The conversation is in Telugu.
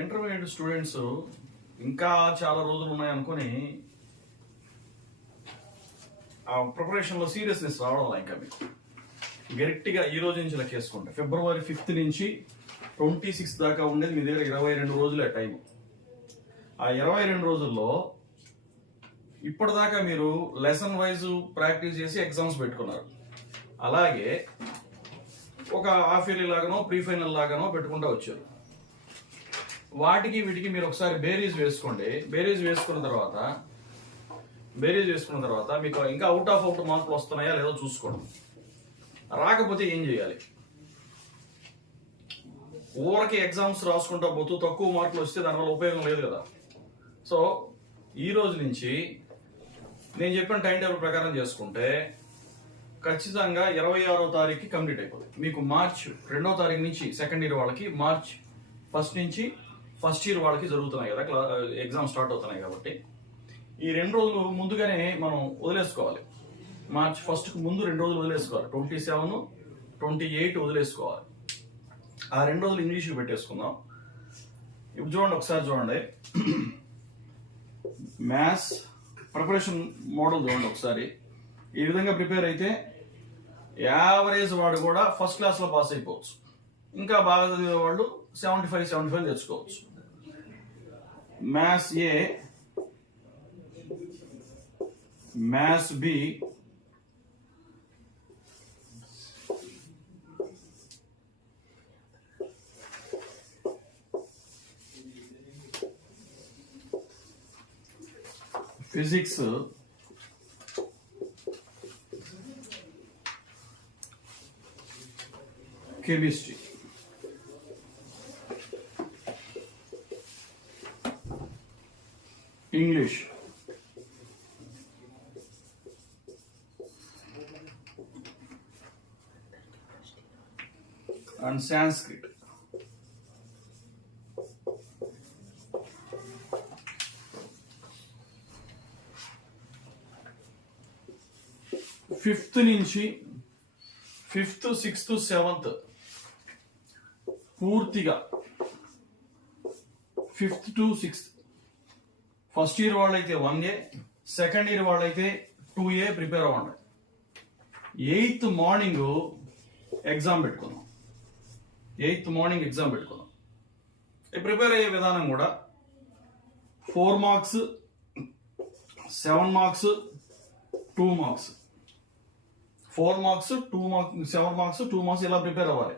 ఇంటర్మీడియట్ స్టూడెంట్స్ ఇంకా చాలా రోజులు ఉన్నాయనుకుని ఆ ప్రిపరేషన్లో సీరియస్నెస్ రావడం ఇంకా మీకు గట్టిగా ఈ రోజు నుంచి లెక్కేసుకుంటే February 5th నుంచి 26 దాకా ఉండేది మీ దగ్గర 22 రోజులే టైం. ఆ 22 రోజుల్లో ఇప్పటిదాకా మీరు లెసన్ వైజ్ ప్రాక్టీస్ చేసి ఎగ్జామ్స్ పెట్టుకున్నారు. అలాగే ఒక హాఫ్ ఇయర్లీ లాగానో ప్రీ ఫైనల్ లాగానో పెట్టుకుంటూ వచ్చారు. వాటికి వీటికి మీరు ఒకసారి బేరీజ్ వేసుకోండి. బేరీజ్ వేసుకున్న తర్వాత మీకు ఇంకా అవుట్ మార్కులు వస్తున్నాయా లేదో చూసుకోండి. రాకపోతే ఏం చేయాలి? ఊరకి ఎగ్జామ్స్ రాసుకుంటా పోతూ తక్కువ మార్కులు వస్తే దానివల్ల ఉపయోగం లేదు కదా. సో ఈ రోజు నుంచి నేను చెప్పిన టైం టేబుల్ ప్రకారం చేసుకుంటే ఖచ్చితంగా 26వ తారీఖుకి కంప్లీట్ అయిపోతుంది. మీకు March 2వ తారీఖు నుంచి సెకండ్ ఇయర్ వాళ్ళకి, March 1st నుంచి ఫస్ట్ ఇయర్ వాళ్ళకి జరుగుతున్నాయి కదా ఎగ్జామ్ స్టార్ట్ అవుతున్నాయి. కాబట్టి ఈ 2 రోజులు ముందుగానే మనం వదిలేసుకోవాలి. March 1st ముందు 2 రోజులు వదిలేసుకోవాలి. 27, 28 వదిలేసుకోవాలి. ఆ 2 రోజులు ఇంగ్లీష్కి పెట్టేసుకుందాం. ఇప్పుడు చూడండి, ఒకసారి చూడండి మ్యాథ్స్ ప్రిపరేషన్ మోడల్ చూడండి ఒకసారి. ఈ విధంగా ప్రిపేర్ అయితే యావరేజ్ వాడు కూడా ఫస్ట్ క్లాస్లో పాస్ అయిపోవచ్చు. ఇంకా బాగా చదివే వాళ్ళు 75 తెచ్చుకోవచ్చు. Maths A, maths B, physics, chemistry, English, and Sanskrit. Fifth నుంచి 5th, 6th, 7th పూర్తిగా 5th to 6th first year వాళ్ళైతే 1A, సెకండ్ ఇయర్ వాళ్ళైతే 2A ప్రిపేర్ అవ్వండి. 8th మార్నింగ్ ఎగ్జామ్ పెట్టుకుందాం. ప్రిపేర్ అయ్యే విధానం కూడా 4 marks, 7 marks, 2 marks, 4 marks, 2 marks, 7 marks, 2 marks ఇలా ప్రిపేర్ అవ్వాలి.